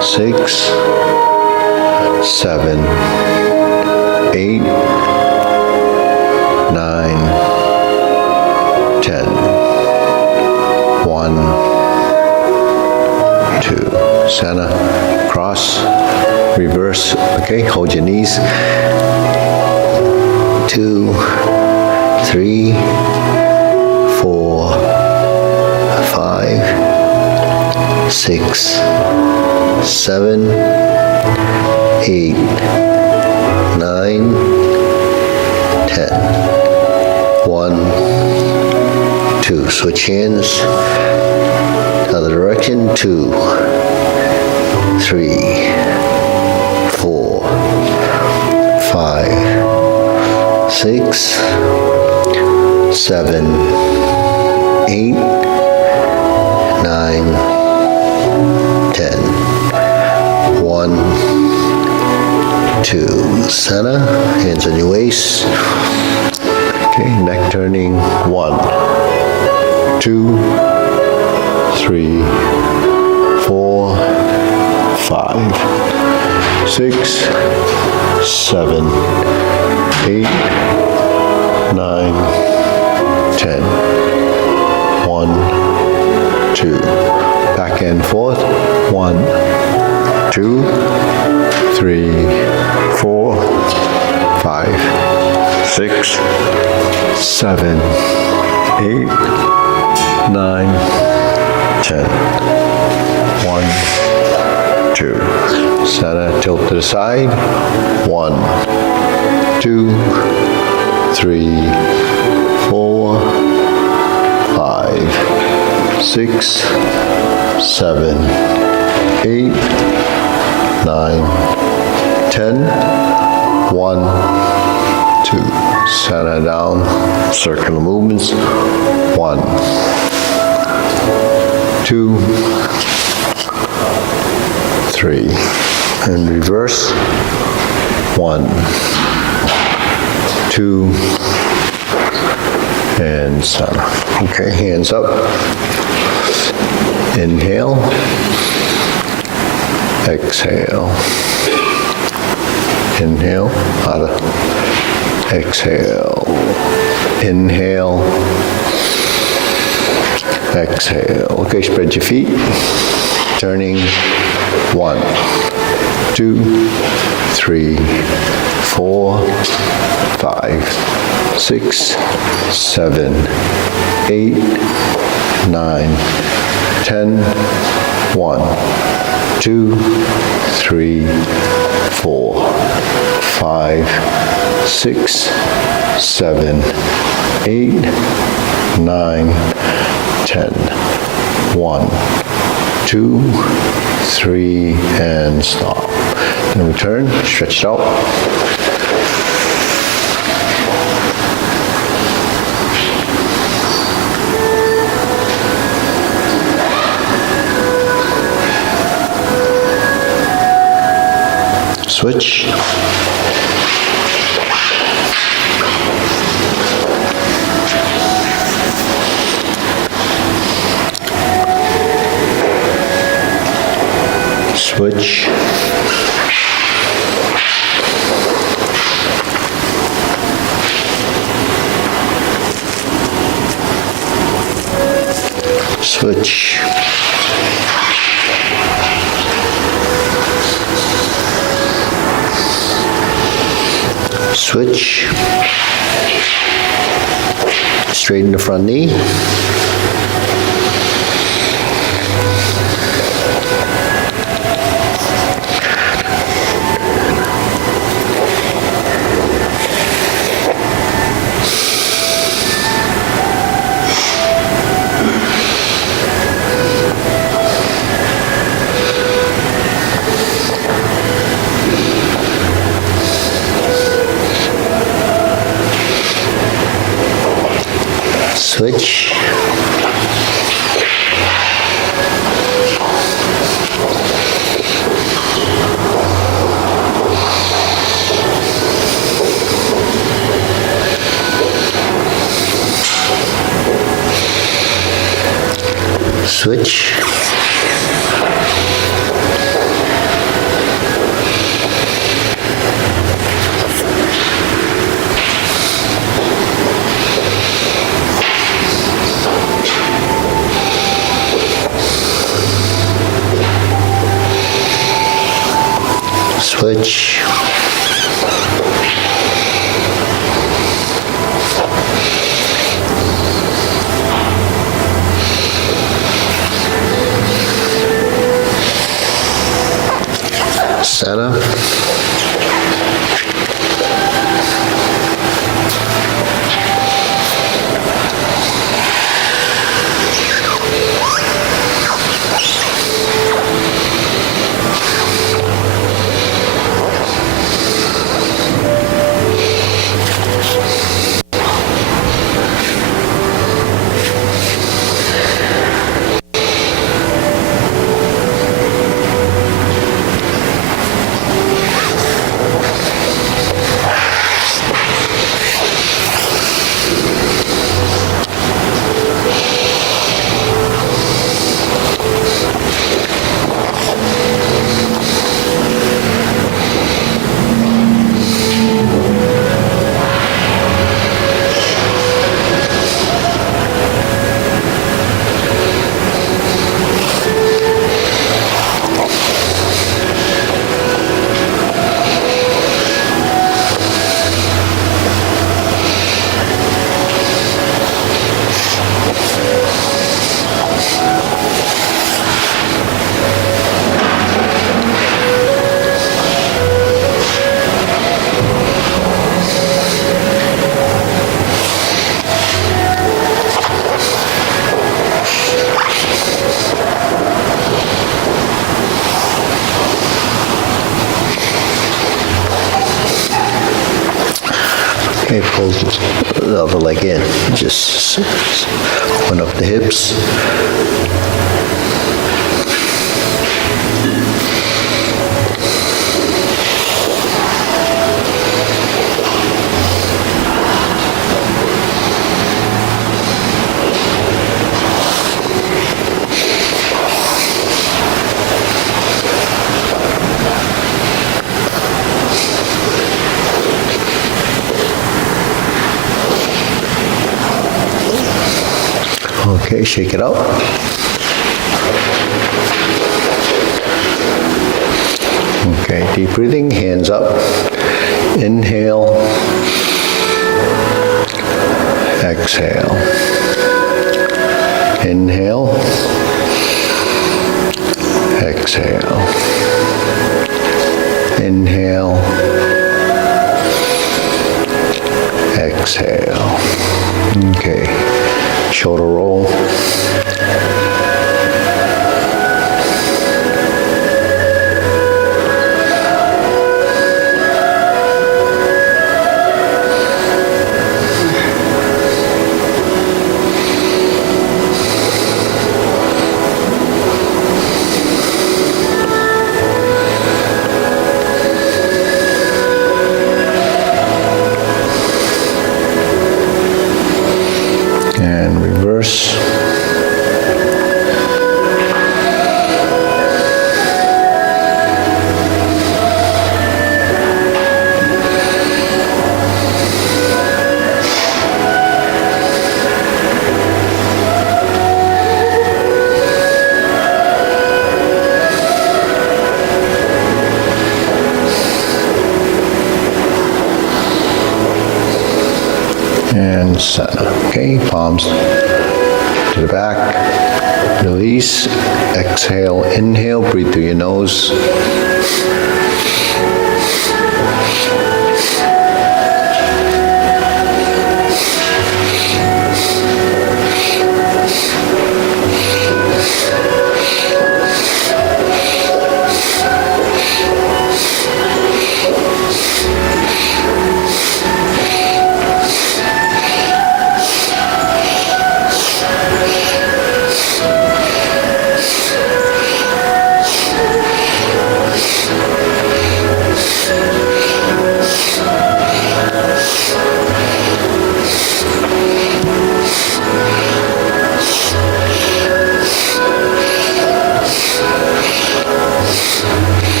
6, 7, 8, 9, 10. 1, 2. Center, cross, reverse. Okay, hold your knees. 2, 3, 4, 5, 6, 7, 8, 9, 10. 1, 2. Switch hands. Other direction. 2, 3, 4, 5, 6, 7, 8, 9, 10. 1, 2. Center, hands on your waist. Okay, neck turning. 1, 2, 3, 4, 5, 6, 7, 8, 9, 10. 1, 2. Back and forth. 1, 2, 3, 4, 5, 6, 7, 8, 9, 10. 1, 2. Center, tilt to the side. 1, 2, 3, 4, 5, 6, 7, 8, 9, 10. 1, 2. Center down, circular movements. 1, 2, 3. And reverse. 1, 2, and center. Okay, hands up. Inhale. Exhale. Inhale. Exhale. Inhale. Exhale. Okay, spread your feet. Turning. 1, 2, 3, 4, 5, 6, 7, 8, 9, 10. 1, 2, 3, 4, 5, 6, 7, 8, 9, 10. 1, 2, 3, and stop. Then return, stretch it out. Switch. Switch. Switch. Switch. Straighten the front knee. Switch. Switch. Switch. Center. Okay, pull the other leg in. Just open up the hips. Okay, shake it out. Okay, deep breathing, hands up. Inhale. Exhale. Inhale. Exhale. Inhale. Exhale. Okay. Shoulder roll. And reverse. And center. Okay, palms to the back. Release. Exhale, inhale, breathe through your nose.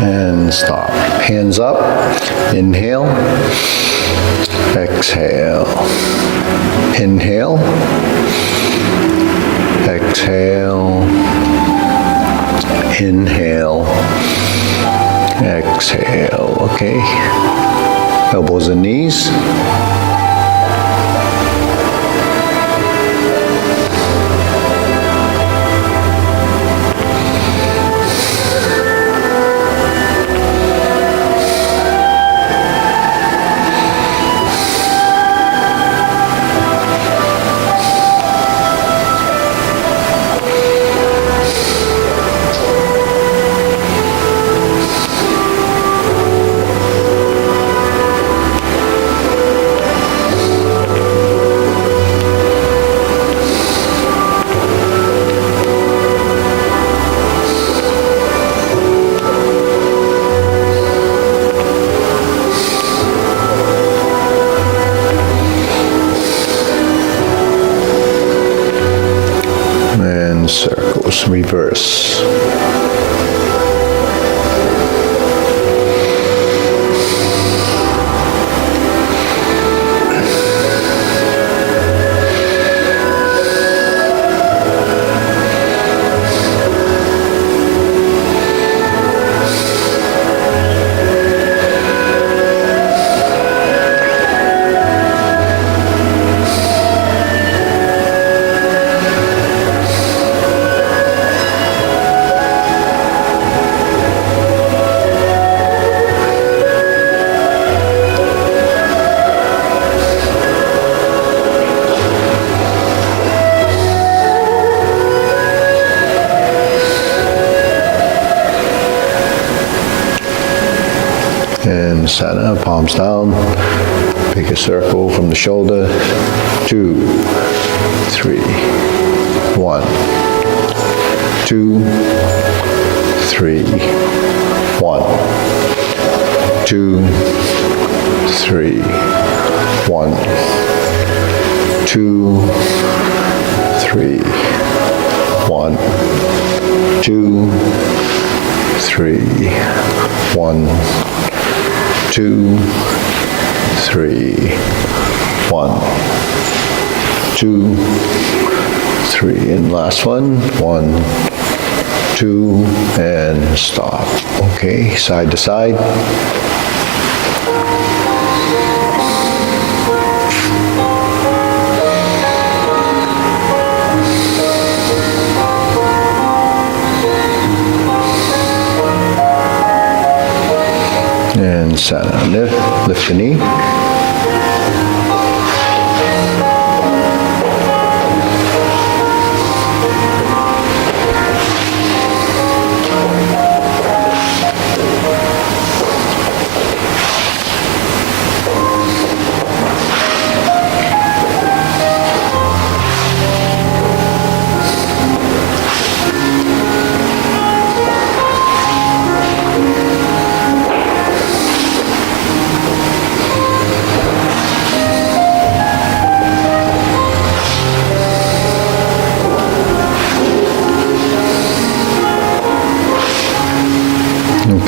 And stop. Hands up. Inhale. exhale, inhale, exhale, inhale, exhale, okay? Elbows and knees. Circles, reverse. And Sana, palms down, pick a circle from the shoulder, 2, 3, 1, 2, 3, 1, 2, 3, 1, 2, 3, 1, 2, 3, 1, 2, 3, 1, 2, 3, and last one, 1, 2, and stop. Okay, side to side. And Sana, lift the knee.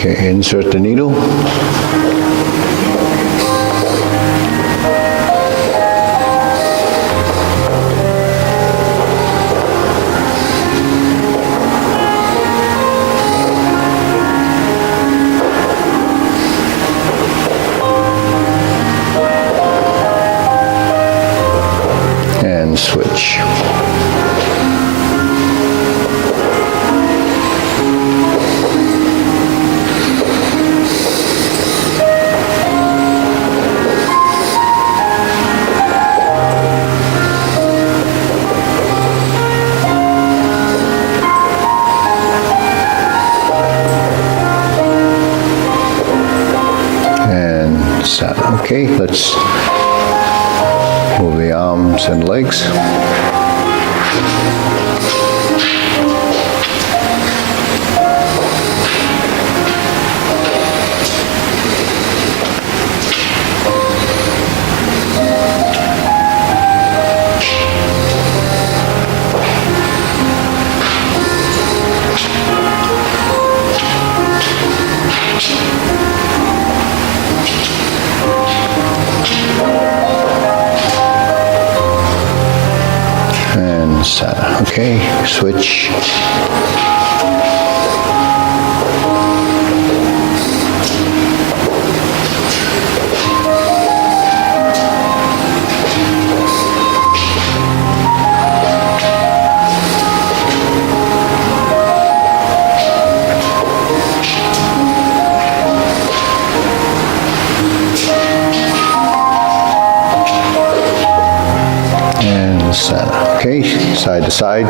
Okay, insert the needle. And switch. Okay, let's move the arms and legs. center. Okay, switch. Center. Okay, side to side.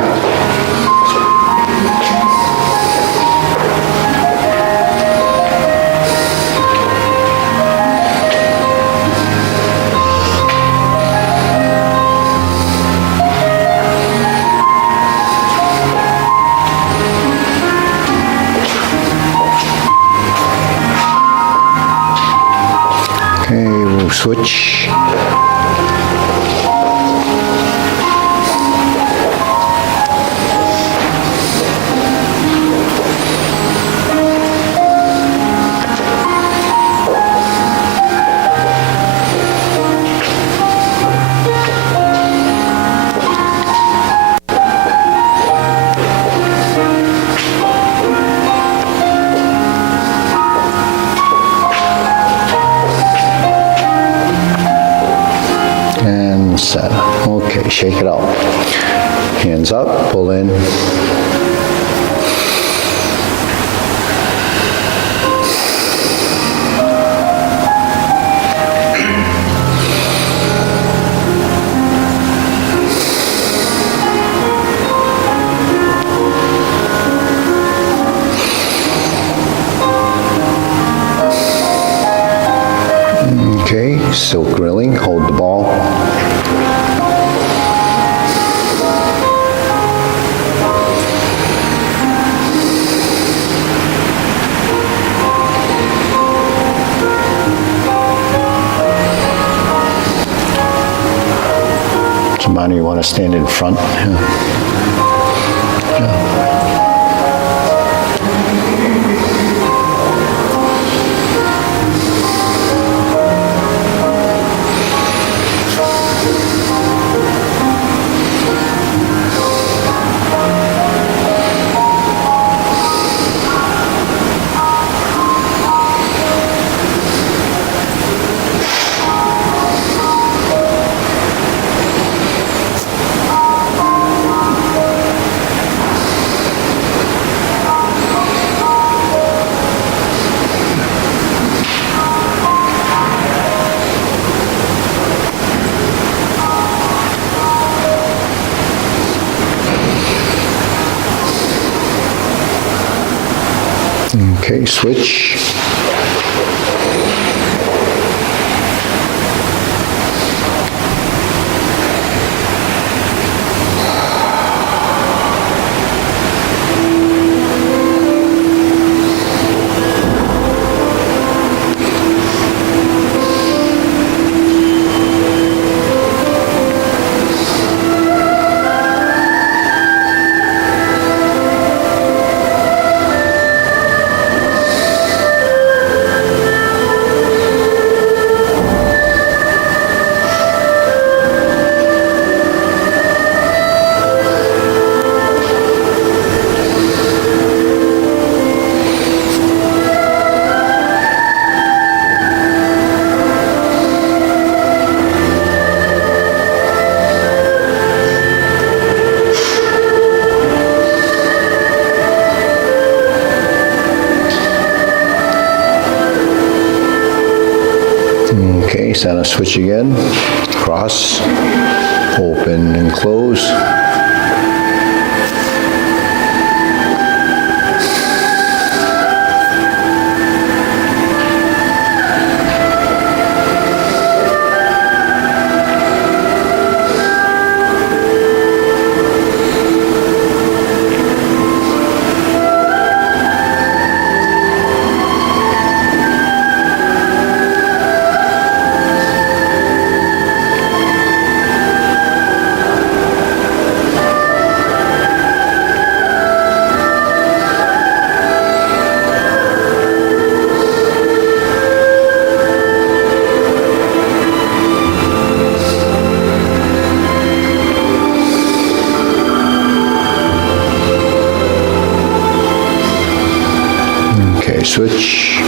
Okay, we'll switch. Center. Okay, shake it out. Hands up, pull in. Okay, silk grilling, hold the ball. Somebody you want to stand in front? Yeah. Okay, switch. Okay, center switch again. Cross, open and close. switch.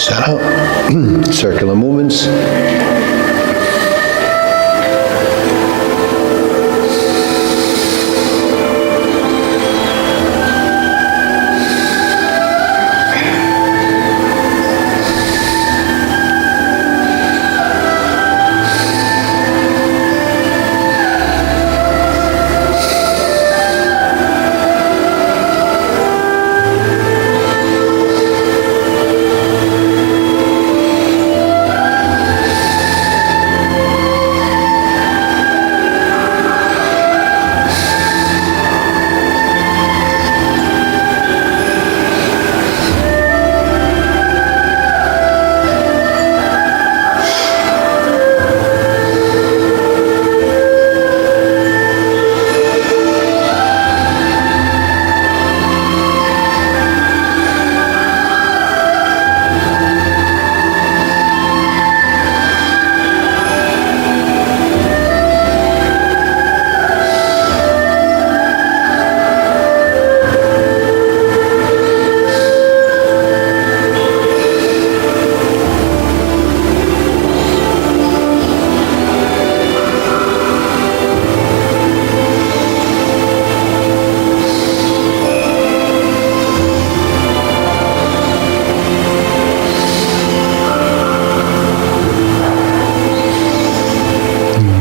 Set out. Circular movements.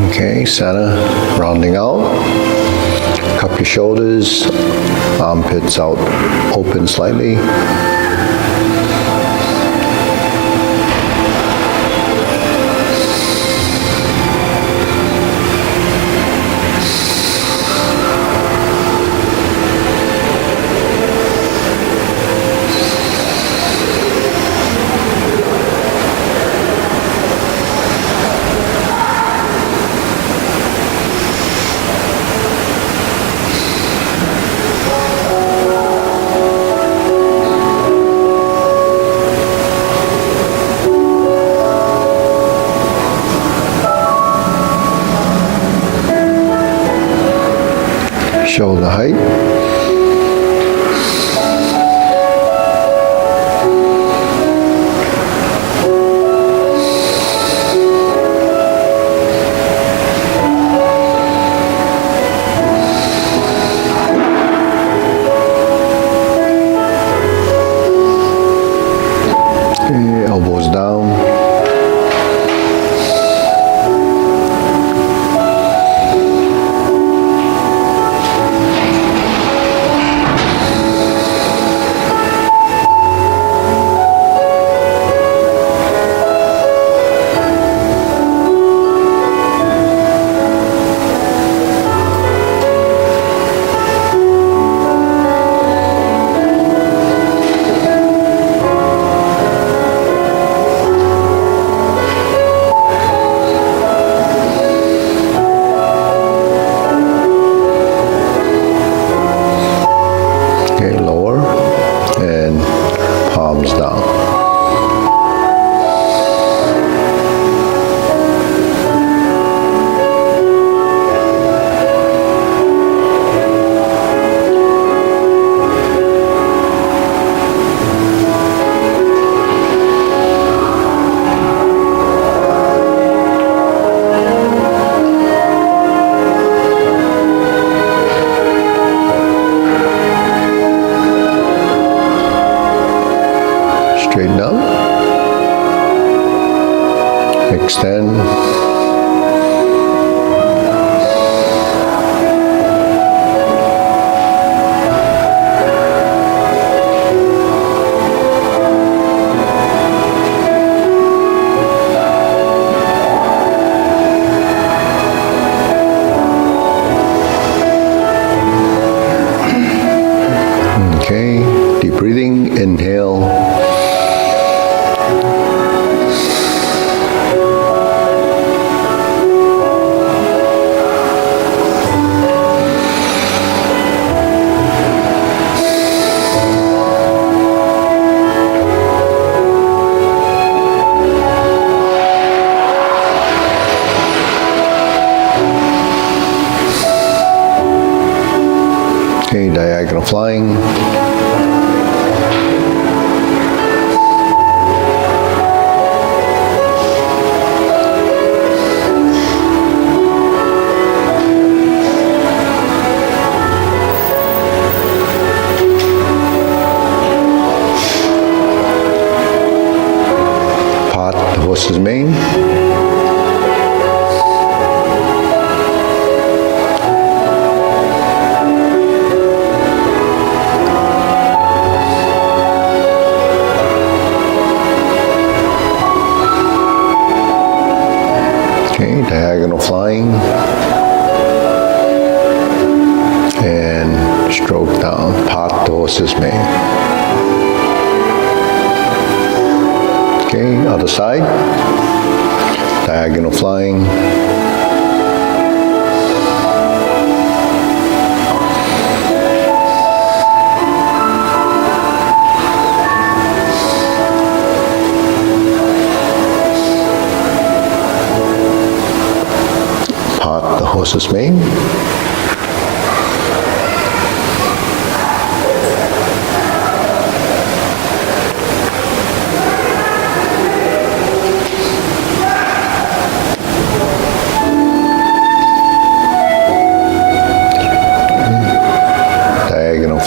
Okay, center, rounding out. Cup your shoulders, armpits out, open slightly. Shoulder height. Okay, elbows down. Okay, diagonal flying. Pot the horse's mane. Okay, diagonal flying. And stroke down, pot the horse's mane. Okay, other side. Diagonal flying. Pot the horse's mane.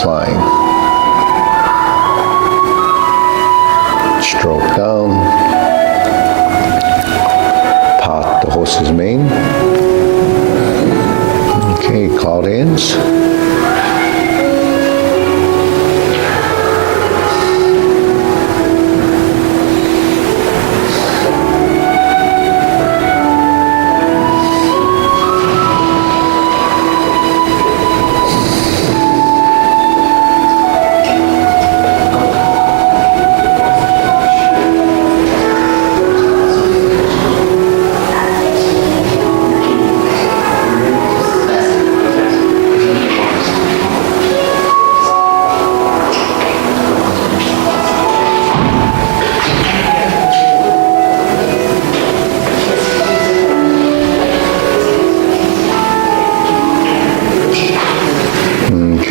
Flying. Stroke down. Pot the horse's mane. Okay, cloud hands.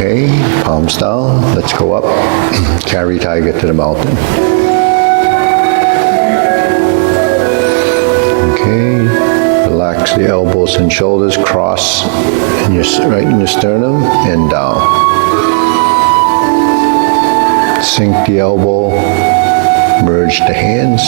Okay, palms down. Let's go up. Carry tiger to the mountain. Okay, relax the elbows and shoulders. Cross in your, right in your sternum and down. Sink the elbow. Merge the hands.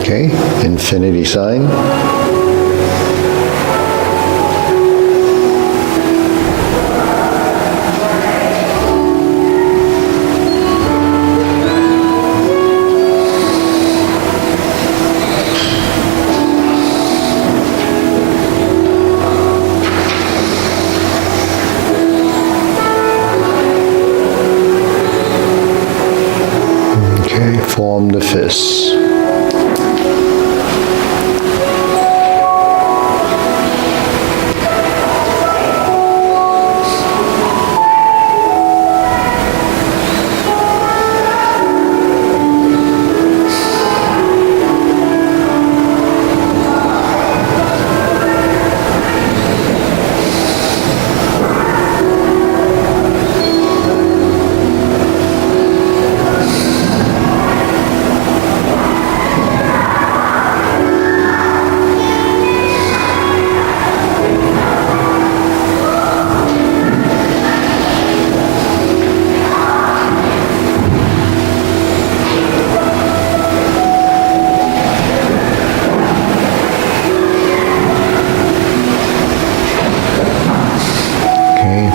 Okay, infinity sign. Okay, form the fists.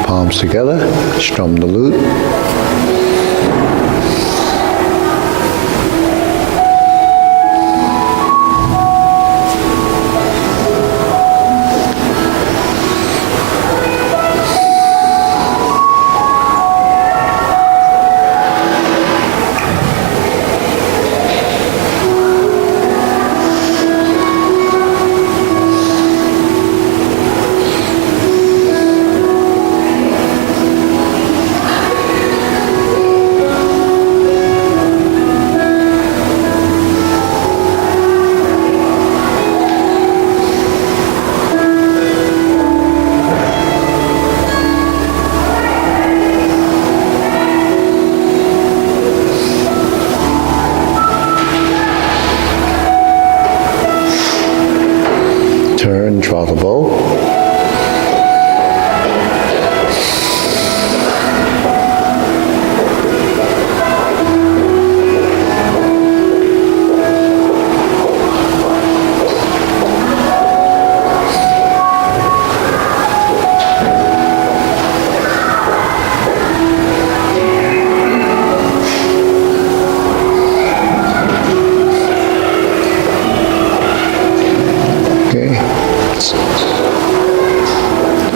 Palms together, strum the lute. Turn, draw the bow.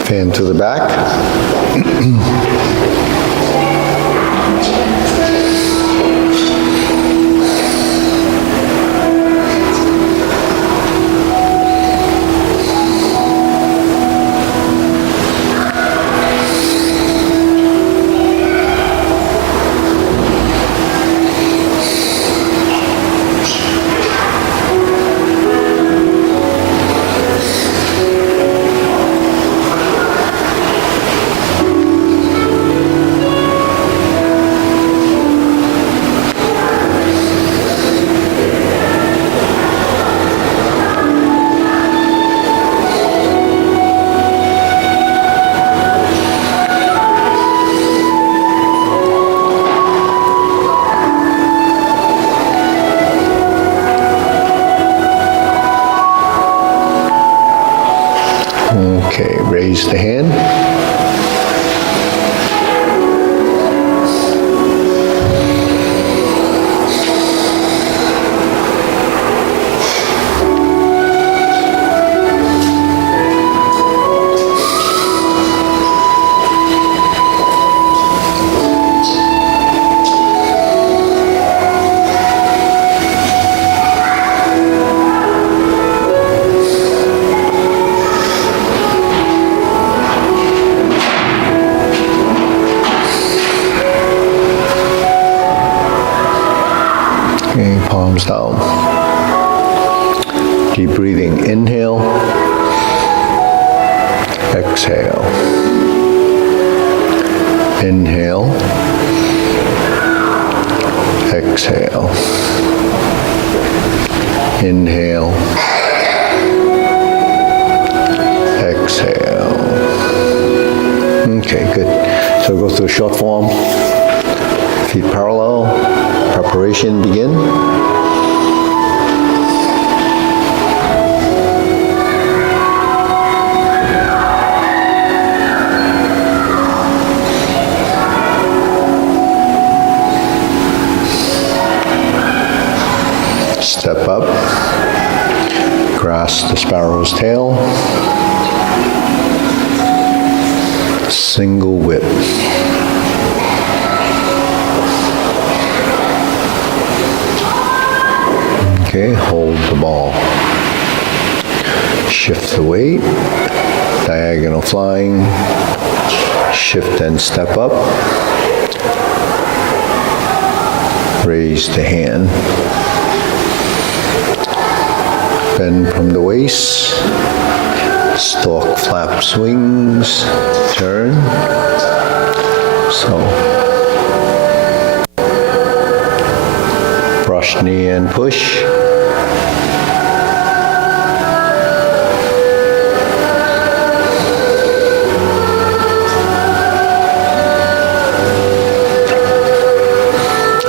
Fan to the back. Okay, raise the hand. Okay, palms down. Deep breathing, inhale, exhale. Inhale, exhale. Inhale, exhale. Okay, good. So go through short form. Feet parallel. Preparation begin. Step up. Grasp the sparrow's tail. Single whip. Okay, hold the ball. Shift the weight. Diagonal flying. Shift and step up. Raise the hand. Bend from the waist. Stalk flap swings. Turn. So. Brush knee and push.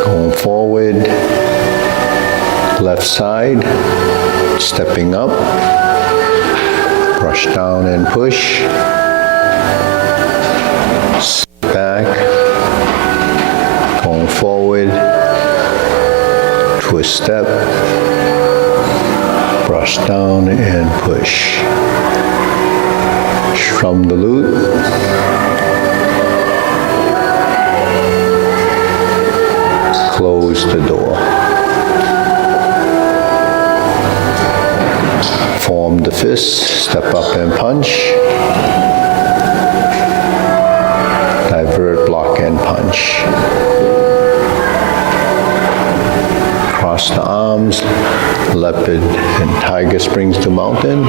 Going forward, left side, stepping up, brush down and push, back, going forward, twist step, brush down and push. Strum the lute. Close the door. Form the fist, step up and punch. Divert, block and punch. Cross the arms, leopard and tiger springs to mountain.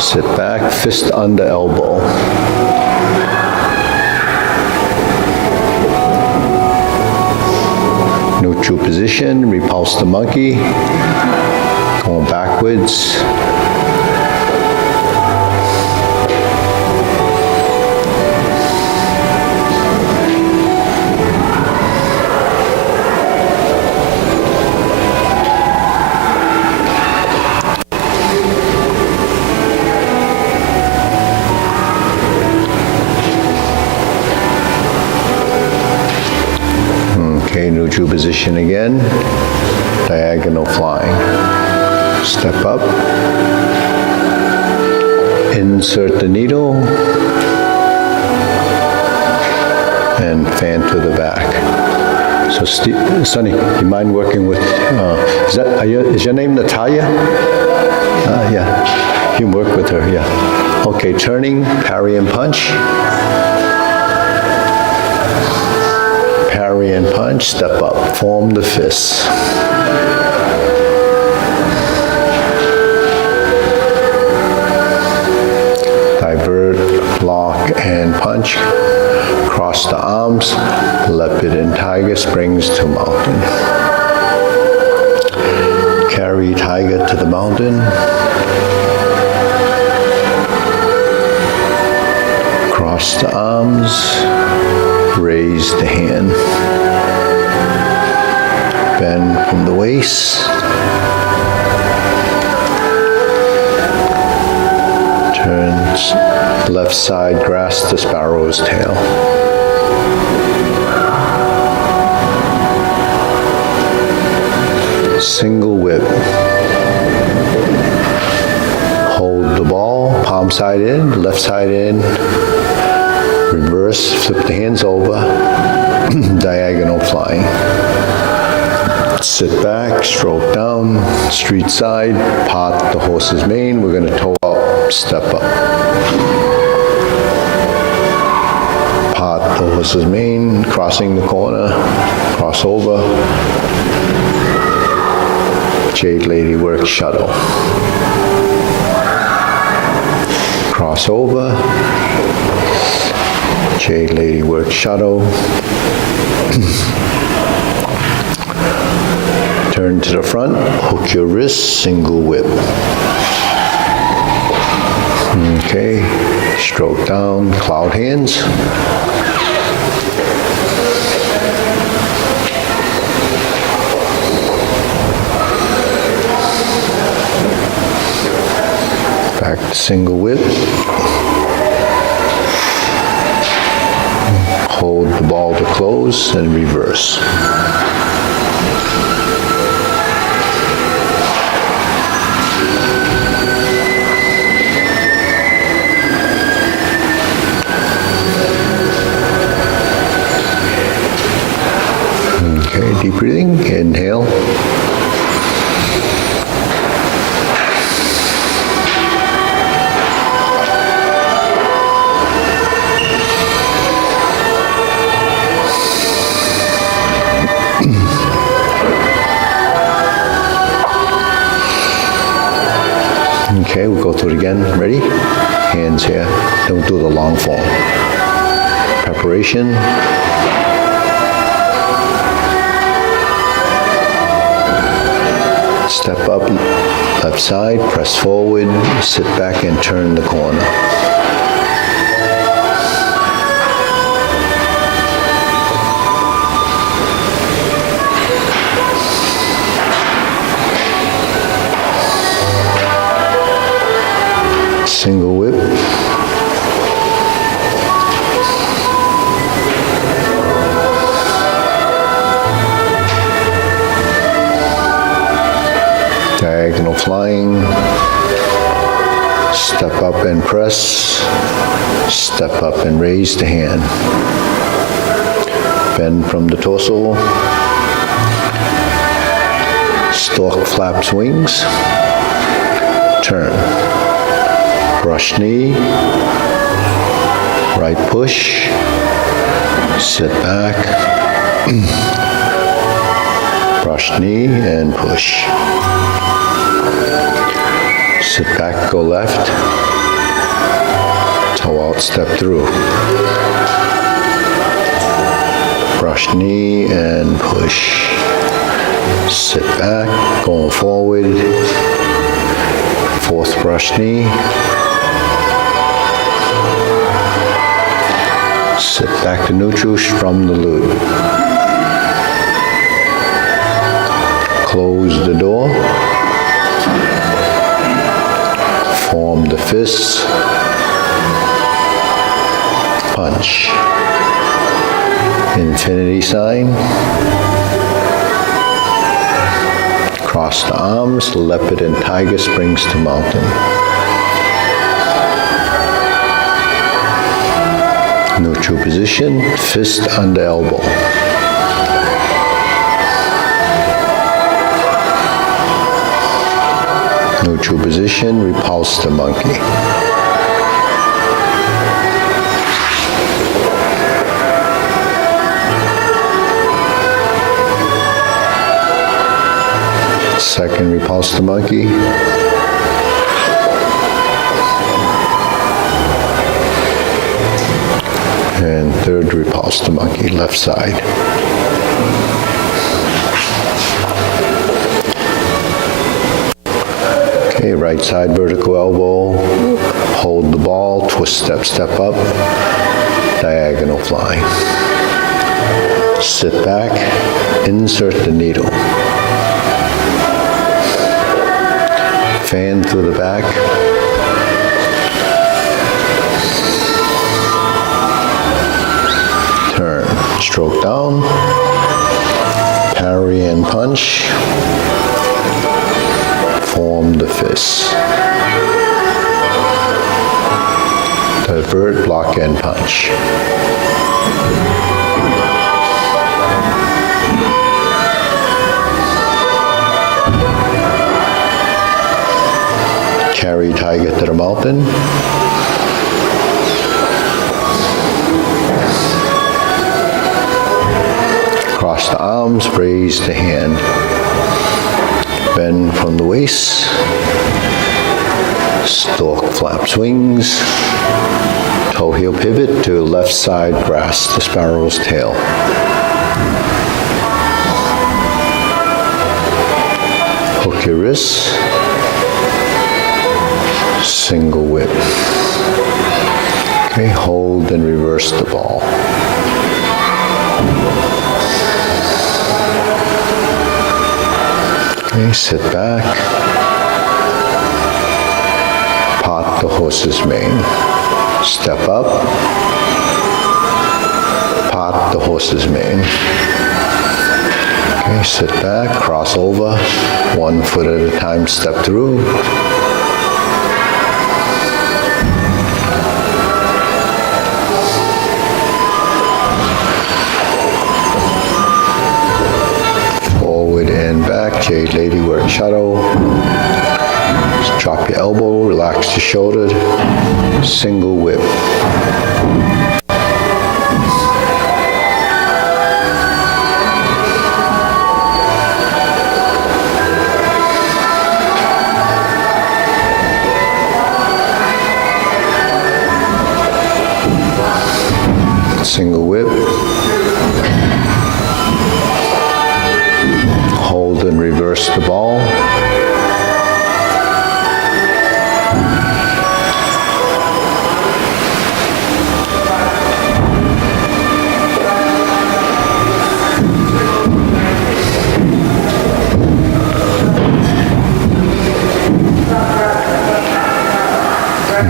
Sit back, fist under elbow. Neutral neutral position, repulse the monkey, going backwards. Okay, neutral position again, diagonal flying. Step up, insert the needle, and fan to the back. So, Sonny, you mind working with, is your name Natalia? Yeah, you can work with her, yeah. Okay, turning, parry and punch. Parry and punch, step up, form the fists. Divert, block, and punch. Cross the arms, leopard and tiger, springs to mountain. Carry tiger to the mountain. Cross the arms, raise the hand. Bend from the waist. Turns left side, grasp the sparrow's tail. Single whip. Hold the ball, palm side in, left side in. Reverse, flip the hands over, diagonal flying. Sit back, stroke down, street side, part the horse's mane. We're going to toe up, step up. Part the horse's mane, crossing the corner, cross over. Jade lady work shuttle. Cross over. Jade lady work shuttle. Turn to the front, hook your wrist, single whip. Okay, stroke down, cloud hands. Back to single whip. Hold the ball to close and reverse. Okay, deep breathing, inhale. Okay, we'll go through it again. Ready? Hands here. Then we'll do the long form. Preparation. Step up, left side, press forward, sit back and turn the corner. Single whip. Diagonal flying. Step up and press. Step up and raise the hand. Bend from the torso. Stork flaps wings. Turn. Brush knee, right push, sit back, brush knee and push. Sit back, go left, toe out, step through. Brush knee and push. Sit back, going forward. Fourth brush knee. Sit back to neutral, strum the loop. Close the door. Form the fists. Punch. Infinity sign. Cross the arms, leopard and tiger springs to mountain. Neutral position, fist under elbow. Neutral position, repulse the monkey. Second, repulse the monkey. And third, repulse the monkey, left side. Okay, right side vertical elbow. Hold the ball, twist step, step up. Diagonal fly. Sit back, insert the needle. Fan through the back. Turn, stroke down, parry and punch, form the fists. Divert, block and punch. Carry tiger to the mountain. Cross the arms, raise the hand. Bend from the waist. Stork flaps wings. Toe heel pivot to left side, grasp the sparrow's tail. Hook your wrists. Single whip. Okay, hold and reverse the ball. Okay, sit back. Pot the horse's mane. Step up. Pot the horse's mane. Okay, sit back, cross over. 1 foot at a time, step through. Jade lady, work shadow. Just drop your elbow, relax the shoulder. Single whip. Single whip. Hold and reverse the ball.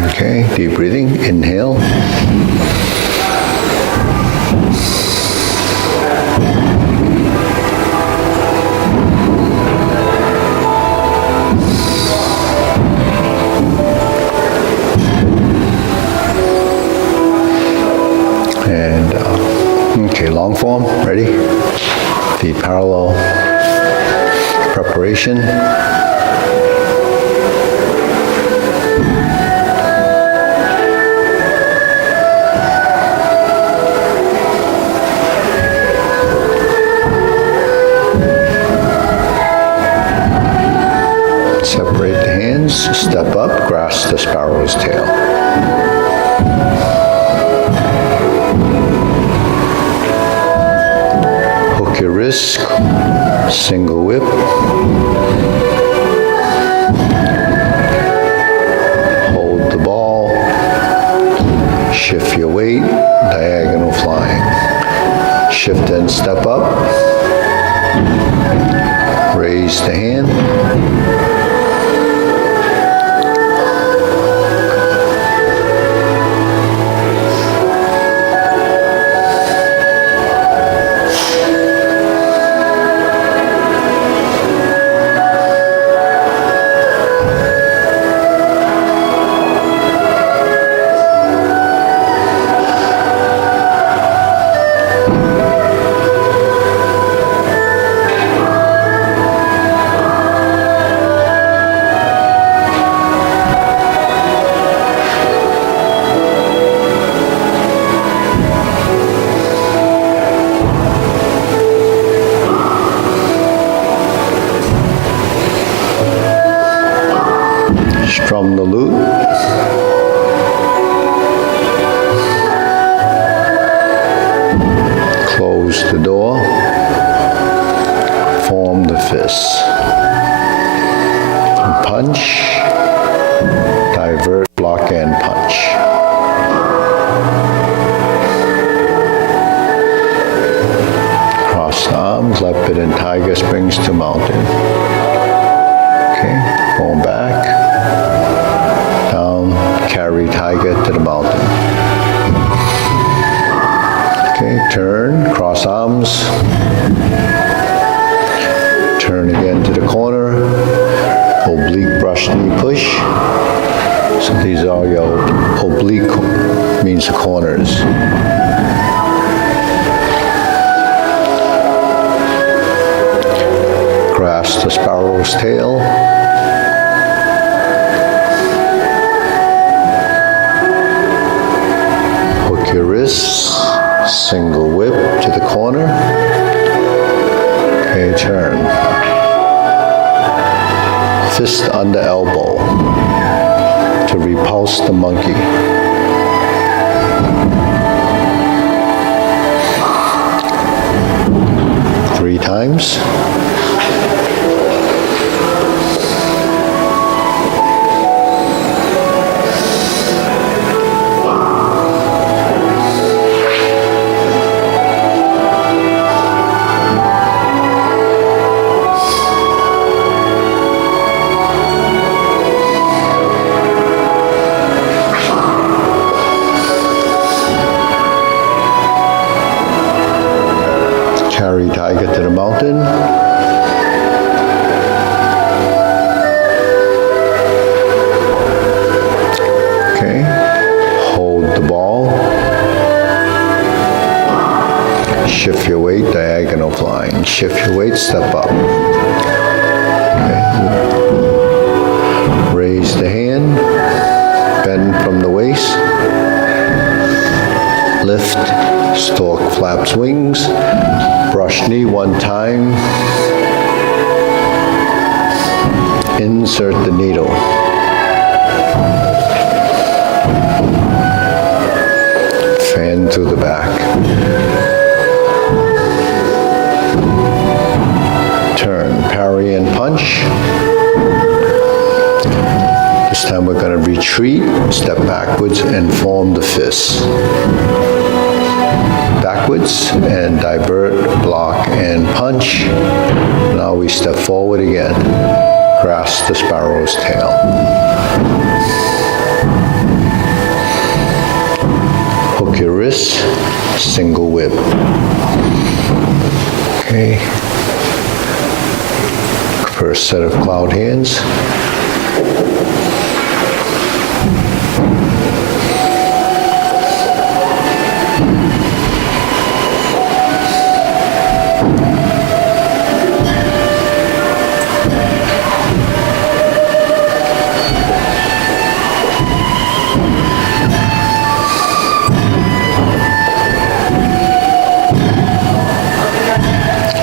Okay, deep breathing, inhale. Okay, long form, ready? Feet parallel, preparation. Separate the hands, step up, grasp the sparrow's tail. Hook your wrist, single whip, hold the ball, shift your weight, diagonal flying, shift and step up, raise the hand, strum the lute, close the door, form the fists, punch, divert, block and punch. Cross the arms, leopard and tiger springs to mountain. Okay, going back, down, carry tiger to the mountain. Okay, turn, cross arms, turn again to the corner, oblique brush knee push. So these are your oblique, means the corners. Grasp the sparrow's tail. Hook your wrists, single whip to the corner. Okay, turn. Fist under elbow to repulse the monkey. 3 times. Carry tiger to the mountain. Okay, hold the ball. Shift your weight, diagonal flying. Shift your weight, step up. Okay. Raise the hand, bend from the waist. Lift, stork flaps wings. Brush knee 1 time. Insert the needle. Fan through the back. Turn, parry and punch. This time we're going to retreat, step backwards and form the fists. Backwards and divert, block and punch. Now we step forward again. Grasp the sparrow's tail. Hook your wrists, single whip. Okay. First set of cloud hands.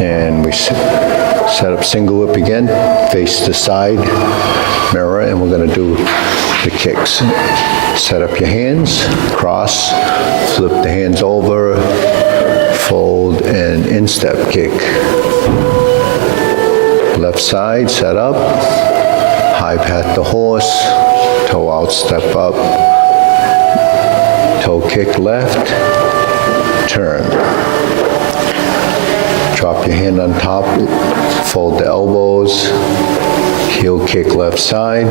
And we set up single whip again, face the side mirror, and we're going to do the kicks. Set up your hands, cross, flip the hands over, fold, and instep kick. left side, set up. High pat the horse, toe out, step up. Toe kick left, turn. Drop your hand on top, fold the elbows, heel kick left side,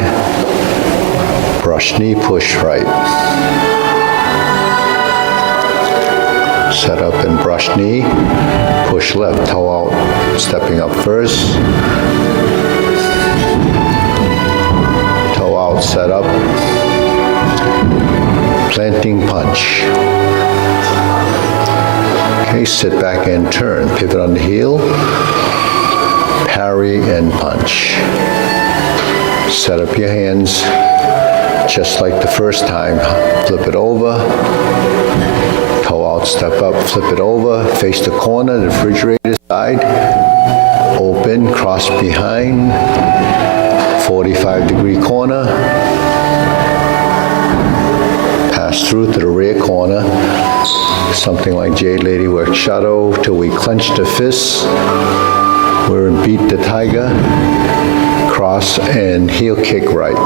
brush knee, push right. Set up and brush knee, push left, toe out, stepping up first. Toe out, set up, planting punch. Okay, sit back and turn, pivot on the heel, parry and punch. Set up your hands just like the first time. Flip it over, toe out, step up, flip it over, face the corner, the refrigerator side, open, cross behind, 45-degree corner, pass through to the rear corner, something like Jade Lady Work Shadow till we clench the fists. We're in Beat the Tiger, cross and heel kick right.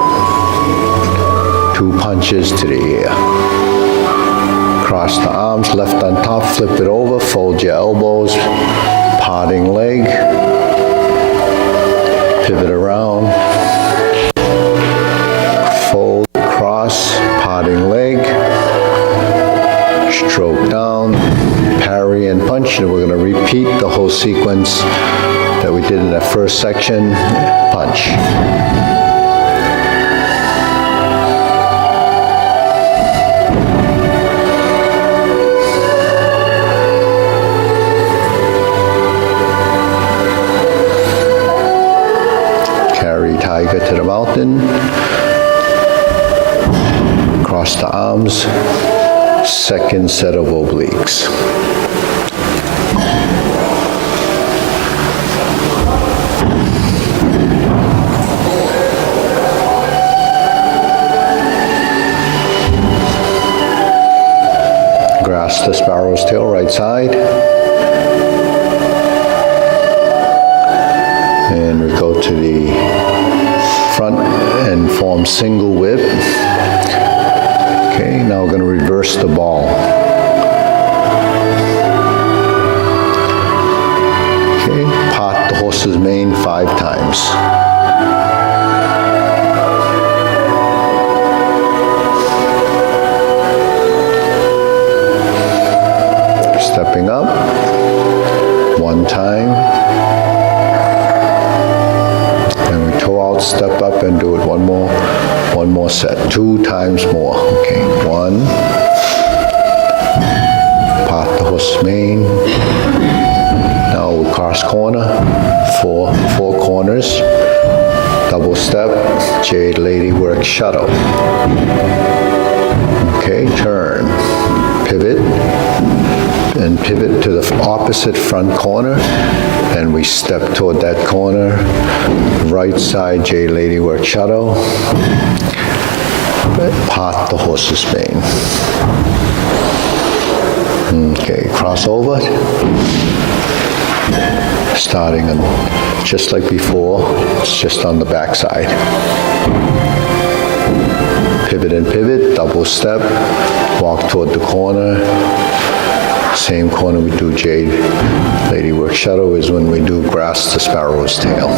2 punches to the ear. Cross the arms, left on top, flip it over, fold your elbows, parting leg, pivot around, fold, cross, parting leg, stroke down, parry and punch, and we're going to repeat the whole sequence that we did in that first section. Punch. Carry tiger to the mountain. Cross the arms. Second set of obliques. Grasp the sparrow's tail, right side. And we go to the front and form single whip. Okay, now we're going to reverse the ball. Okay, part the horse's mane 5 times. Stepping up, 1 time. And we toe out, step up and do it one more set, 2 times more. Okay, 1. Part the horse's mane. Now we'll cross corner, 4 corners. Double step, Jade Lady Work Shuttle. Okay, turn, pivot, and pivot to the opposite front corner, and we step toward that corner. Right side, Jade Lady Work Shadow. Part the horse's mane. Okay, cross over. Starting on, just like before, it's just on the back side. Pivot and pivot, double step, walk toward the corner. Same corner we do Jade Lady Work Shadow is when we do Grasp the Sparrow's Tail.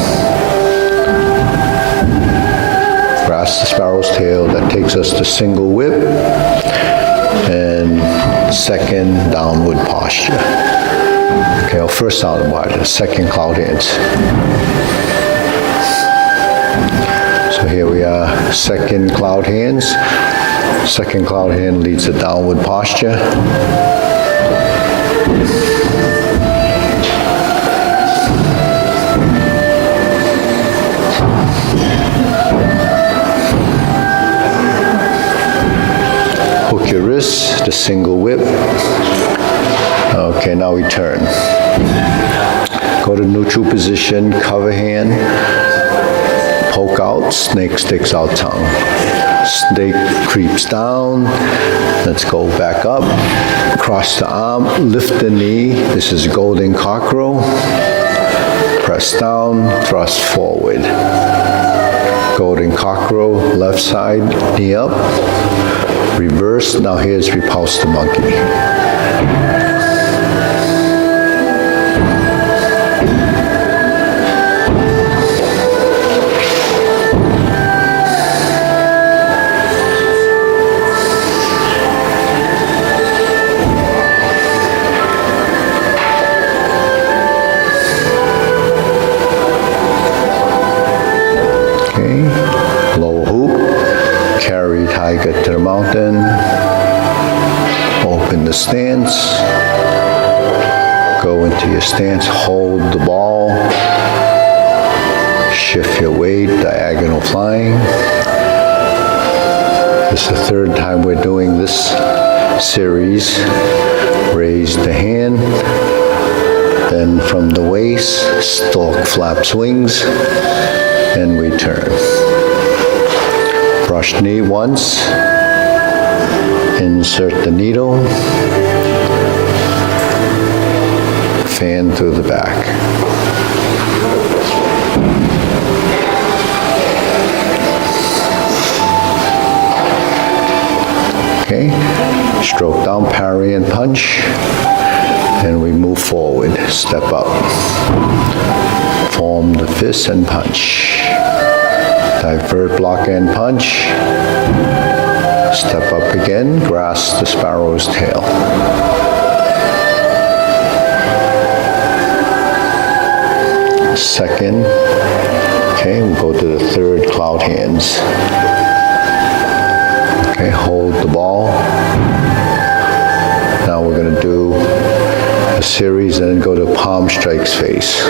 Grasp the Sparrow's Tail, that takes us to single whip and second downward posture. Okay, well, first downward posture, second cloud hands. So here we are, second cloud hands. Second cloud hand leads to downward posture. Hook your wrists, the single whip. Okay, now we turn. Go to neutral position, cover hand, poke out, snake sticks out tongue. Snake creeps down. Let's go back up. Cross the arm, lift the knee. This is golden cockerel. Press press down, thrust forward. Golden cockerel, left side, knee up, reverse. Now here's repulse the monkey. Low hoop, carry tiger to the mountain, open the stance, go into your stance, hold the ball, shift your weight, diagonal flying. This is the third time we're doing this series. Raise the hand, then from the waist, stalk flaps wings, and we turn. Brush knee once, insert the needle, fan through the back. Okay, stroke down, parry and punch, and we move forward, step up. Form the fist and punch. Divert, block, and punch. Step up again, grasp the sparrow's tail. Second, okay, we'll go to the third, cloud hands. Okay, hold the ball. Now we're going to do a series and then go to palm strikes face.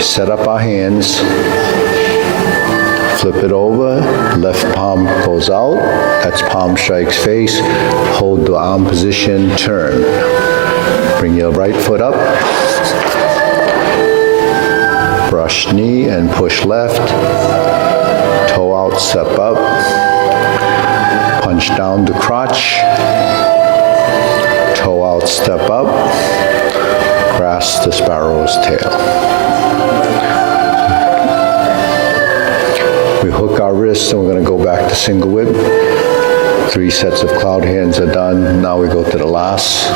Set up our hands, flip it over, left palm goes out, that's palm strikes face, hold the arm position, turn. Bring your right foot up, brush knee and push left, toe out, step up, punch down the crotch, toe out, step up, grasp the sparrow's tail. We hook our wrists and we're going to go back to single whip. 3 sets of cloud hands are done. Now we go to the last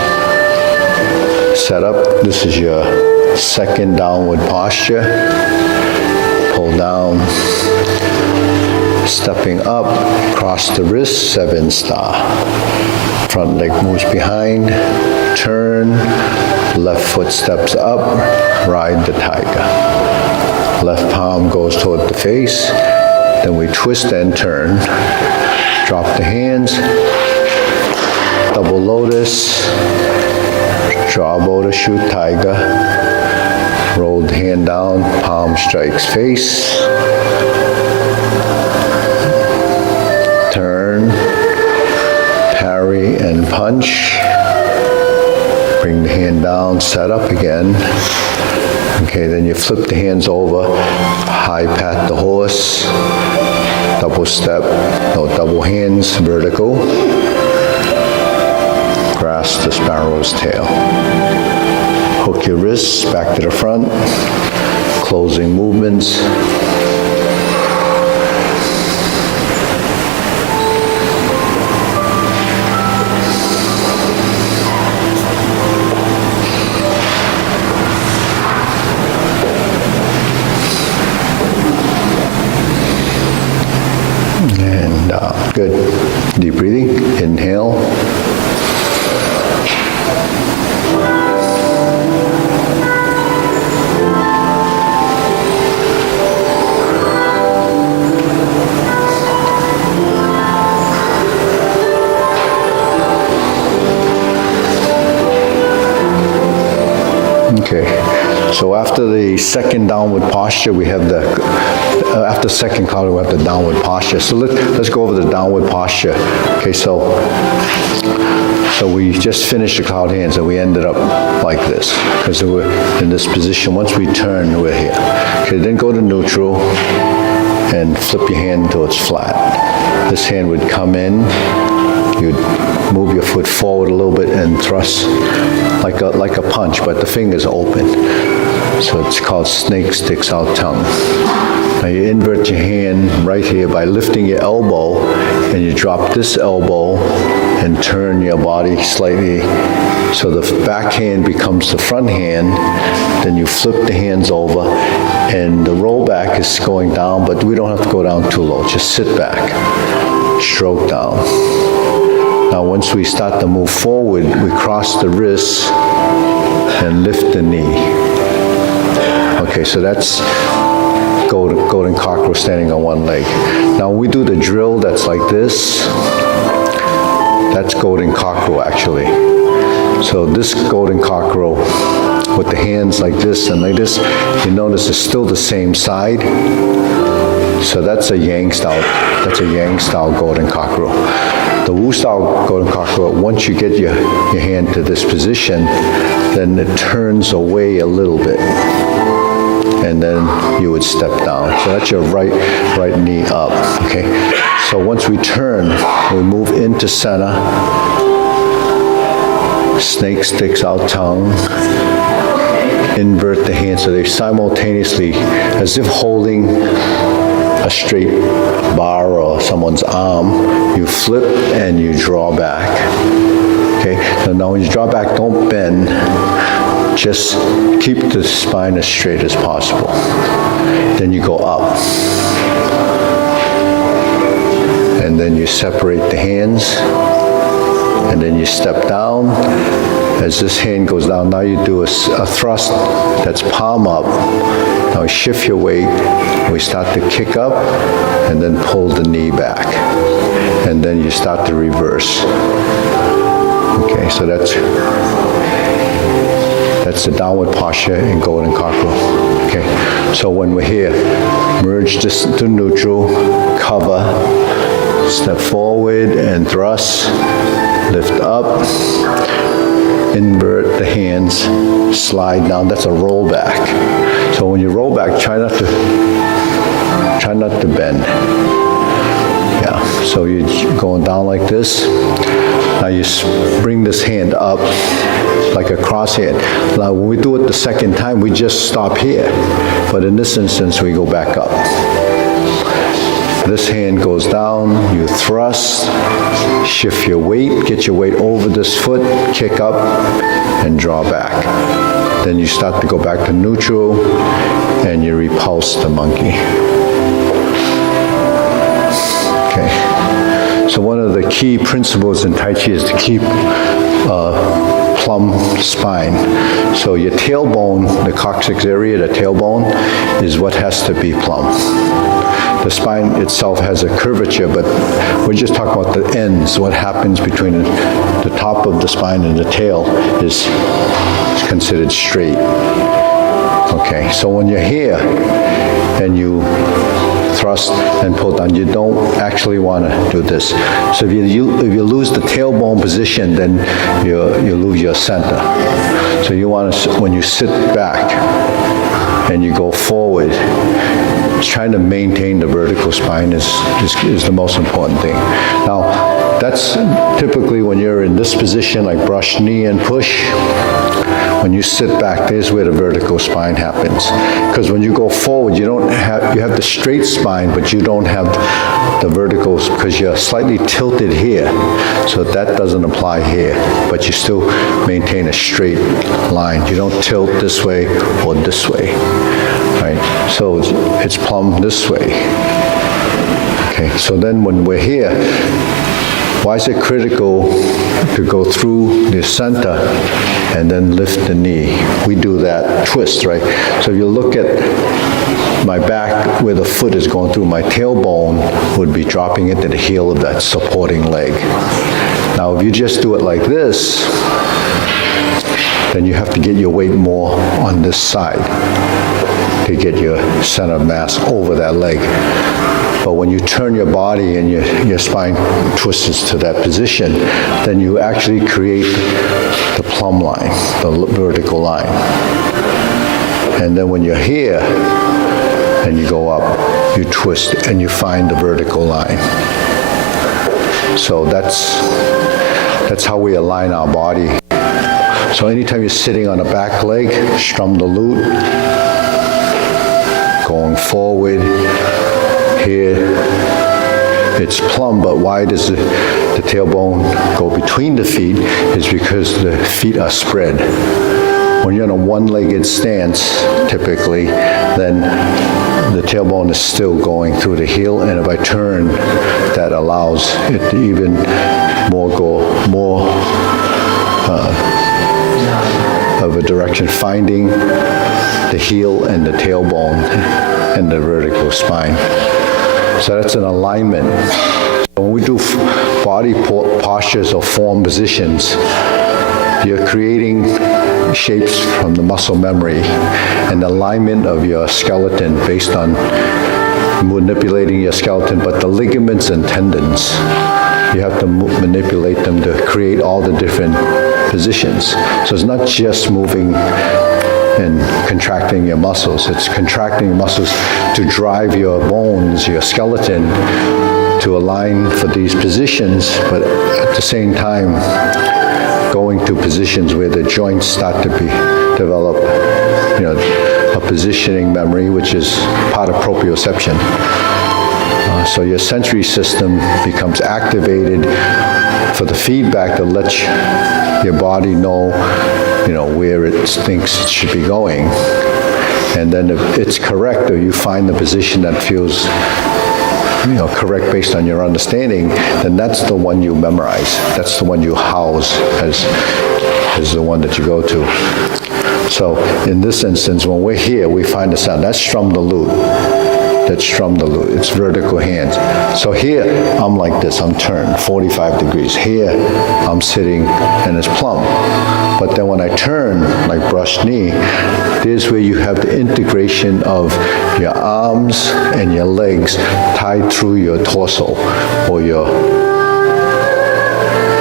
setup. This is your second downward posture. Pull down, stepping up, cross the wrist, 7 star. Front leg moves behind, turn, left foot steps up, ride the tiger. Left palm goes toward the face. Then we twist and turn. Drop the hands. Double lotus. Draw bow to shoot tiger. Roll the hand down. Palm strikes face. Turn. Parry and punch. Bring the hand down. Set up again. Okay, then you flip the hands over, high pat the horse, double step, no, double hands, vertical, grasp the sparrow's tail. Hook your wrists back to the front, closing movements. Good. Deep breathing. Inhale. Okay. So after the second downward posture, we have the after second cloud, we have the downward posture. So let's go over the downward posture. Okay, so we just finished the cloud hands and we ended up like this because we're in this position. Once we turn, we're here. Okay, then go to neutral and flip your hand until it's flat. This hand would come in, you'd move your foot forward a little bit and thrust like a punch, but the finger's open. So it's called snake sticks out tongue. Now you invert your hand right here by lifting your elbow, and you drop this elbow and turn your body slightly so the back hand becomes the front hand. Then you flip the hands over, and the roll back is going down, but we don't have to go down too low. Just sit back, stroke down. Now once we start to move forward, we cross the wrists and lift the knee. Okay, so that's golden cockerel standing on one leg. Now when we do the drill that's like this, that's golden cockerel actually. So this golden cockerel with the hands like this and like this, you notice it's still the same side. So that's a yang style golden cockerel. The Wu style golden cockerel, once you get your hand to this position, then it turns away a little bit. And then you would step down. So that's your right knee up, okay? So once we turn, we move into center. Snake sticks out tongue. Invert the hands so they simultaneously, as if holding a straight bar or someone's arm, you flip and you draw back, okay? So now when you draw back, don't bend. Just keep the spine as straight as possible. Then you go up. And then you separate the hands. And then you step down. As this hand goes down, now you do a thrust that's palm up. Now shift your weight. We start to kick up and then pull the knee back. And then you start to reverse. Okay, so that's the downward posture in golden cockerel. Okay, so when we're here, merge this to neutral, cover, step forward and thrust, lift up, invert the hands, slide down. That's a roll back. So when you roll back, try not to bend. Yeah, so you're going down like this. Now you bring this hand up like a cross hand. Now when we do it the second time, we just stop here. But in this instance, we go back up. This hand goes down, you thrust, shift your weight, get your weight over this foot, kick up, and draw back. Then you start to go back to neutral, and you repulse the monkey. Okay. So one of the key principles in Tai Chi is to keep plumb spine. So your tailbone, the coccyx area, the tailbone, is what has to be plumb. The spine itself has a curvature, but we're just talking about the ends. What happens between the top of the spine and the tail is considered straight. Okay, so when you're here and you thrust and pull down, you don't actually want to do this. So if you lose the tailbone position, then you lose your center. So you want to, when you sit back and you go forward, trying to maintain the vertical spine is the most important thing. Now, that's typically when you're in this position, like brush knee and push. When you sit back, there's where the vertical spine happens. Because when you go forward, you have the straight spine, but you don't have the vertical, because you're slightly tilted here. So that doesn't apply here, but you still maintain a straight line. You don't tilt this way or this way, right? So it's plumb this way. Okay, so then when we're here, why is it critical to go through the center and then lift the knee? We do that twist, right? So if you look at my back, where the foot is going through, my tailbone would be dropping into the heel of that supporting leg. Now, if you just do it like this, then you have to get your weight more on this side. to get your center of mass over that leg. But when you turn your body and your spine twists to that position, then you actually create the plumb line, the vertical line. And then when you're here and you go up, you twist and you find the vertical line. So that's how we align our body. So anytime you're sitting on a back leg, strum the lute, going forward. Here, it's plumb, but why does the tailbone go between the feet? Is because the feet are spread. When you're in a one-legged stance, typically, then the tailbone is still going through the heel, and if I turn, that allows it to even more of a direction, finding the heel and the tailbone and the vertical spine. So that's an alignment. When we do body postures or form positions, you're creating shapes from the muscle memory and alignment of your skeleton based on manipulating your skeleton, but the ligaments and tendons, you have to manipulate them to create all the different positions. So it's not just moving and contracting your muscles. It's contracting your muscles to drive your bones, your skeleton, to align for these positions, but at the same time, going to positions where the joints start to develop, a positioning memory, which is part of proprioception. So your sensory system becomes activated for the feedback to let your body know, where it thinks it should be going. And then if it's correct, or you find the position that feels correct based on your understanding, then that's the one you memorize. That's the one you house as the one that you go to. So in this instance, when we're here, we find the sound. That's strum the lute. That's strum the lute. It's vertical hands. So here, I'm like this. I'm turned 45 degrees. Here, I'm sitting and it's plumb. But then when I turn, like brush knee, there's where you have the integration of your arms and your legs tied through your torso or your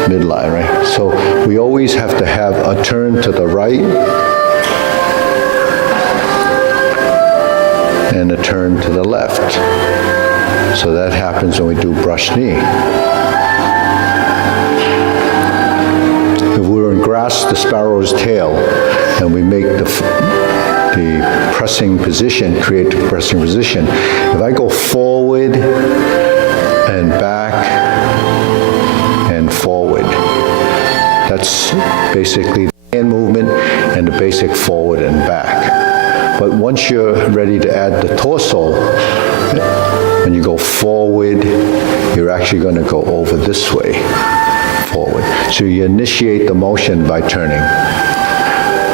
midline, right? So we always have to have a turn to the right and a turn to the left. So that happens when we do brush knee. If we're in grasp the sparrow's tail and we make the pressing position, create the pressing position, if I go forward and back and forward, that's basically the hand movement and the basic forward and back. But once you're ready to add the torso, when you go forward, you're actually going to go over this way, forward. So you initiate the motion by turning.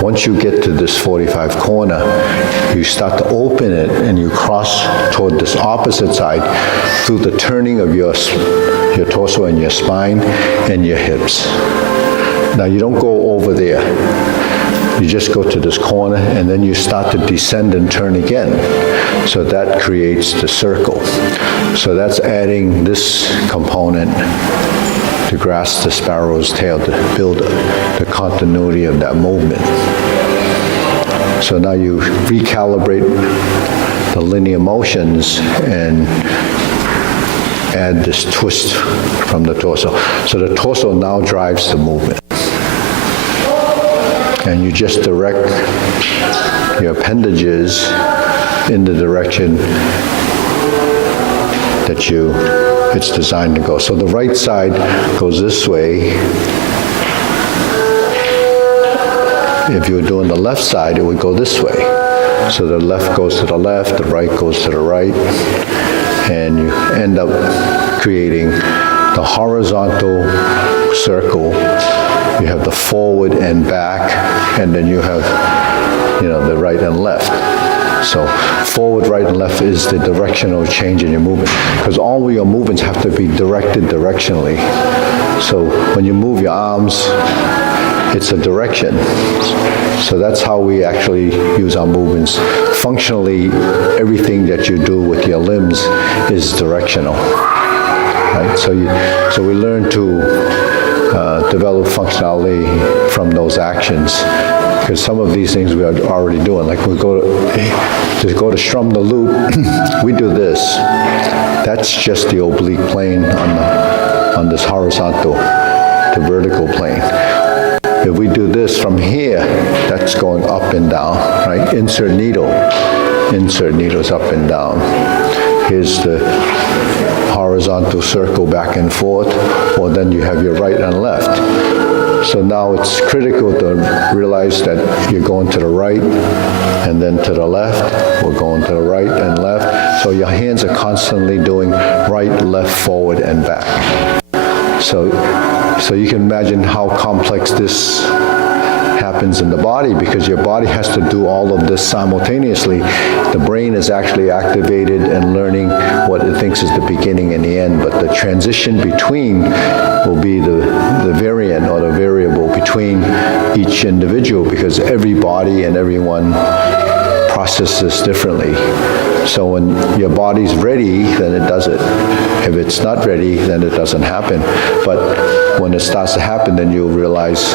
Once you get to this 45 corner, you start to open it and you cross toward this opposite side through the turning of your torso and your spine and your hips. Now you don't go over there. You just go to this corner and then you start to descend and turn again. So that creates the circle. So that's adding this component to grasp the sparrow's tail to build the continuity of that movement. So now you recalibrate the linear motions and add this twist from the torso. So the torso now drives the movement. And you just direct your appendages in the direction that it's designed to go. So the right side goes this way. If you were doing the left side, it would go this way. So the left goes to the left, the right goes to the right, and you end up creating the horizontal circle. You have the forward and back, and then you have, the right and left. So forward, right, and left is the directional change in your movement, because all of your movements have to be directed directionally. So when you move your arms, it's a direction. So that's how we actually use our movements. Functionally, everything that you do with your limbs is directional, right? So we learn to develop functionality from those actions, because some of these things we are already doing. Like we go to strum the lute, we do this. That's just the oblique plane on this horizontal to vertical plane. If we do this from here, that's going up and down, right? Insert needles up and down. Here's the horizontal circle back and forth, or then you have your right and left. So now it's critical to realize that you're going to the right and then to the left. We're going to the right and left. So your hands are constantly doing right, left, forward, and back. So you can imagine how complex this happens in the body, because your body has to do all of this simultaneously. The brain is actually activated and learning what it thinks is the beginning and the end, but the transition between will be the variant or the variable between each individual, because every body and everyone processes differently. So when your body's ready, then it does it. If it's not ready, then it doesn't happen. But when it starts to happen, then you'll realize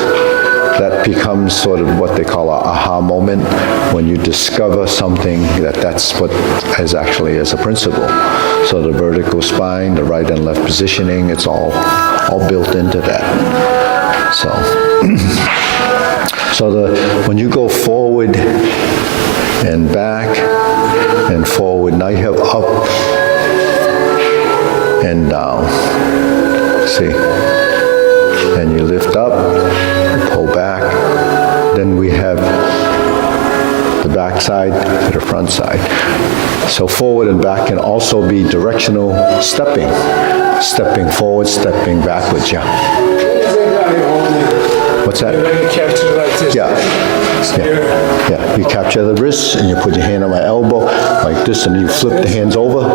that becomes sort of what they call an aha moment, when you discover something that's what is actually as a principle. So the vertical spine, the right and left positioning, it's all built into that. So when you go forward and back and forward, now you have up and down. See? And you lift up, pull back, then we have the back side to the front side. So forward and back can also be directional stepping. Stepping forward, stepping backwards, yeah. What's that? You capture like this. Yeah. You capture the wrists and you put your hand on my elbow like this, and you flip the hands over,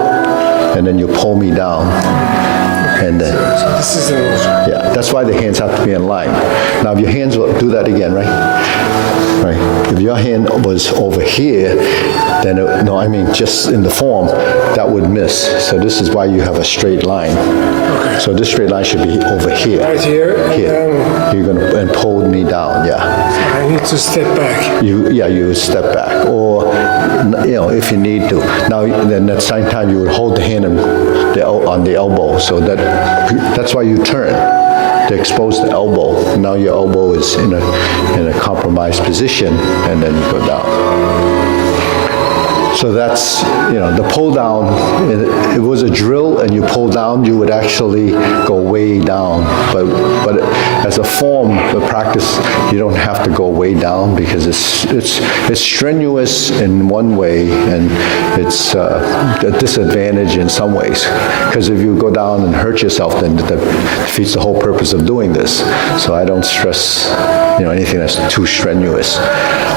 and then you pull me down. And then, This is the yeah, that's why the hands have to be in line. Now, if your hands will do that again, right? Right. If your hand was over here, then just in the form, that would miss. So this is why you have a straight line. Okay. So this straight line should be over here. Right here. Here. You're gonna and pull me down. Yeah. I need to step back. You step back, or if you need to. Now, then at the same time, you would hold the hand on the elbow, so that's why you turn to expose the elbow. Now your elbow is in a compromised position, and then you go down. So that's, the pull down, it was a drill and you pull down, you would actually go way down. But as a form of practice, you don't have to go way down, because it's strenuous in one way, and it's a disadvantage in some ways. Because if you go down and hurt yourself, then that defeats the whole purpose of doing this. So I don't stress anything that's too strenuous.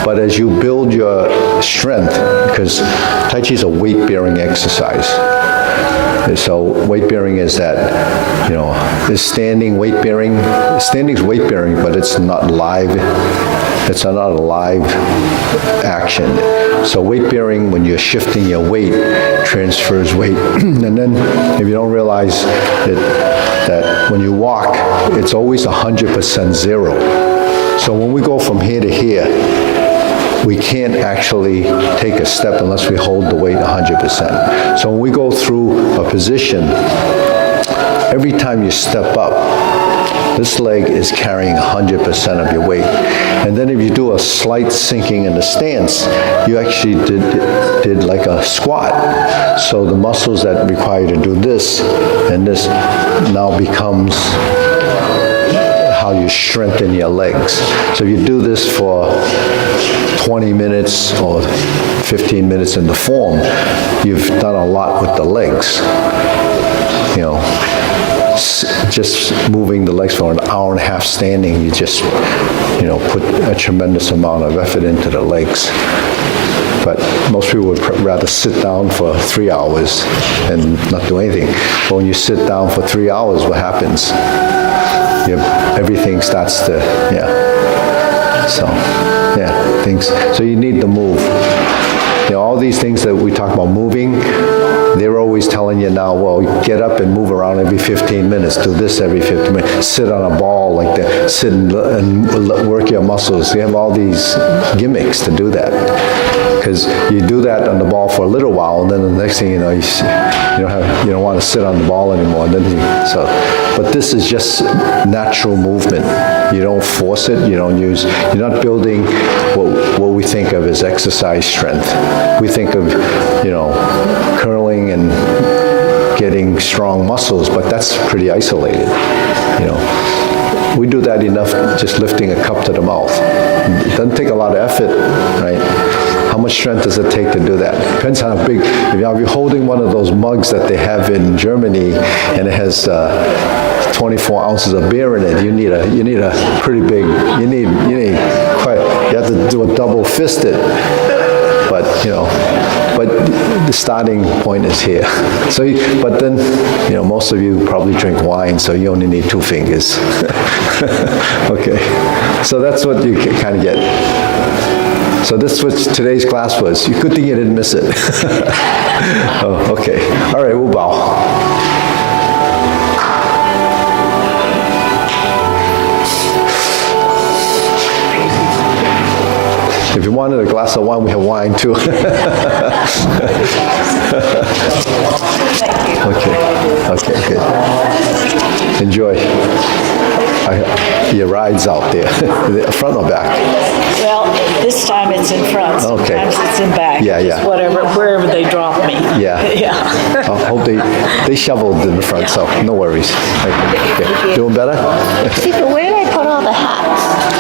But as you build your strength, because Tai Chi is a weight-bearing exercise. So weight-bearing is that, is standing weight-bearing? Standing's weight-bearing, but it's not live. It's not a live action. So weight-bearing, when you're shifting your weight, transfers weight. And then if you don't realize that when you walk, it's always 100% zero. So when we go from here to here, we can't actually take a step unless we hold the weight 100%. So when we go through a position, every time you step up, this leg is carrying 100% of your weight. And then if you do a slight sinking in the stance, you actually did like a squat. So the muscles that require you to do this and this now becomes how you strengthen your legs. So if you do this for 20 minutes or 15 minutes in the form, you've done a lot with the legs. Just moving the legs for an hour and a half standing, you just, put a tremendous amount of effort into the legs. But most people would rather sit down for 3 hours and not do anything. But when you sit down for 3 hours, what happens? everything starts to, So, things. So you need to move. All these things that we talk about moving, they're always telling you now, well, get up and move around every 15 minutes, do this every 15 minutes, sit on a ball like that, sit and work your muscles. You have all these gimmicks to do that. Because you do that on the ball for a little while, and then the next thing you know, you don't want to sit on the ball anymore. And then but this is just natural movement. You don't force it. You're not building what we think of as exercise strength. We think of, curling and getting strong muscles, but that's pretty isolated. We do that enough just lifting a cup to the mouth. It doesn't take a lot of effort, right? How much strength does it take to do that? Depends how big. If you're holding one of those mugs that they have in Germany and it has 24 ounces of beer in it, you need a pretty big. You need quite. You have to do a double fisted. But but the starting point is here. So, but then most of you probably drink wine, so you only need 2 fingers. Okay, so that's what you kind of get. So this is what today's class was. Good thing you didn't miss it. Oh, okay. All right, we'll bow. If you wanted a glass of wine, we have wine too. Okay, good. Enjoy. Your ride's out there, front or back? Well, this time it's in front. Okay. Sometimes it's in back. Yeah. Just wherever they drop me. Yeah. Yeah. I hope they shoveled in the front, so no worries. Okay. Doing better? See, but where did I put all the hats?